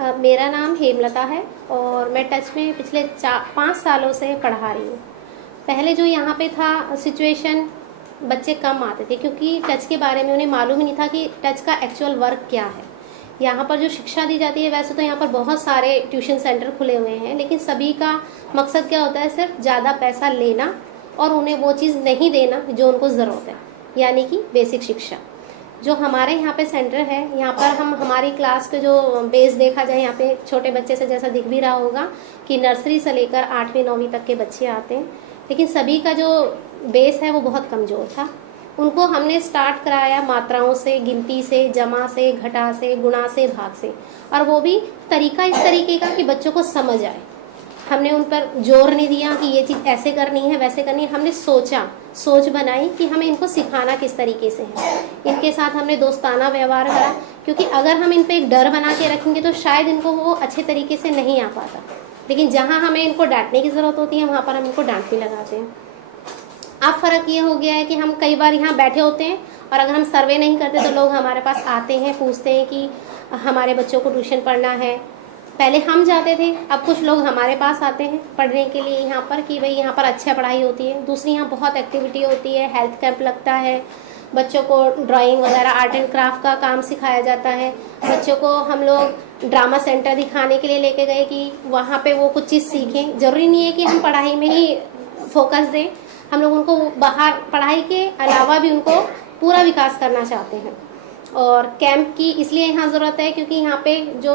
मेरा नाम हेमलता है और मैं टच में पिछले 5 सालों से पढ़ा रही हूँ। पहले जो यहाँ पे था सिचुएशन, बच्चे कम आते थे क्योंकि टच के बारे में उन्हें मालूम ही नहीं था कि टच का एक्चुअल वर्क क्या है। यहाँ पर जो शिक्षा दी जाती है, वैसे तो यहाँ पर बहुत सारे ट्यूशन सेंटर खुले हुए हैं, लेकिन सभी का मकसद क्या होता है, सिर्फ ज़्यादा पैसा लेना और उन्हें वो चीज़ नहीं देना जो उनको ज़रूरत है, यानी कि बेसिक शिक्षा। जो हमारे यहाँ पे सेंटर है, यहाँ पर हम हमारी क्लास के जो बेस देखा जाए, यहाँ पे छोटे बच्चे से जैसा दिख भी रहा होगा कि नर्सरी से लेकर 8वीं 9वीं तक के बच्चे आते हैं, लेकिन सभी का जो बेस है वो बहुत कमज़ोर था। उनको हमने स्टार्ट कराया मात्राओं से, गिनती से, जमा से, घटा से, गुणा से, भाग से, और वो भी तरीका इस तरीके का कि बच्चों को समझ आए। हमने उन पर जोर नहीं दिया कि ये चीज़ ऐसे करनी है वैसे करनी है। हमने सोच बनाई कि हमें इनको सिखाना किस तरीके से है। इनके साथ हमने दोस्ताना व्यवहार करा, क्योंकि अगर हम इन पे एक डर बना के रखेंगे तो शायद इनको वो अच्छे तरीके से नहीं आ पाता, लेकिन जहाँ हमें इनको डांटने की ज़रूरत होती है वहाँ पर हम इनको डांट भी लगाते हैं। अब फ़र्क ये हो गया है कि हम कई बार यहाँ बैठे होते हैं और अगर हम सर्वे नहीं करते तो लोग हमारे पास आते हैं, पूछते हैं कि हमारे बच्चों को ट्यूशन पढ़ना है। पहले हम जाते थे, अब कुछ लोग हमारे पास आते हैं पढ़ने के लिए यहाँ पर कि भाई यहाँ पर अच्छा पढ़ाई होती है। दूसरी यहाँ बहुत एक्टिविटी होती है, हेल्थ कैंप लगता है, बच्चों को ड्राइंग वगैरह आर्ट एंड क्राफ्ट का काम सिखाया जाता है। बच्चों को हम लोग ड्रामा सेंटर दिखाने के लिए लेके गए कि वहाँ पे वो कुछ चीज़ सीखें। ज़रूरी नहीं है कि हम पढ़ाई में ही फोकस दें, हम लोग उनको बाहर पढ़ाई के अलावा भी उनको पूरा विकास करना चाहते हैं। और कैंप की इसलिए यहाँ ज़रूरत है क्योंकि यहाँ पे जो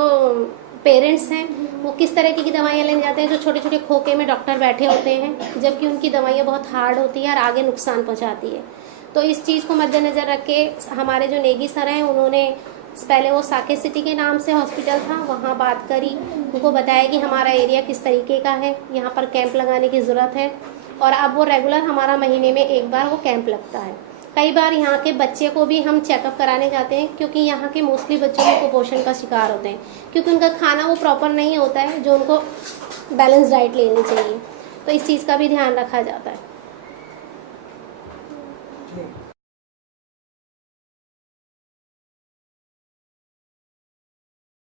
पेरेंट्स हैं वो किस तरह की दवाइयाँ लेने जाते हैं, जो छोटे छोटे खोखे में डॉक्टर बैठे होते हैं, जबकि उनकी दवाइयाँ बहुत हार्ड होती है और आगे नुकसान पहुँचाती है। तो इस चीज़ को मद्देनज़र रख के हमारे जो नेगी सर हैं, उन्होंने पहले वो साकेत सिटी के नाम से हॉस्पिटल था, वहाँ बात करी, उनको बताया कि हमारा एरिया किस तरीके का है, यहाँ पर कैंप लगाने की ज़रूरत है। और अब वो रेगुलर हमारा महीने में एक बार वो कैंप लगता है। कई बार यहाँ के बच्चे को भी हम चेकअप कराने जाते हैं, क्योंकि यहाँ के मोस्टली बच्चों को कुपोषण का शिकार होते हैं, क्योंकि उनका खाना वो प्रॉपर नहीं होता है जो उनको बैलेंस डाइट लेनी चाहिए। तो इस चीज़ का भी ध्यान रखा जाता है।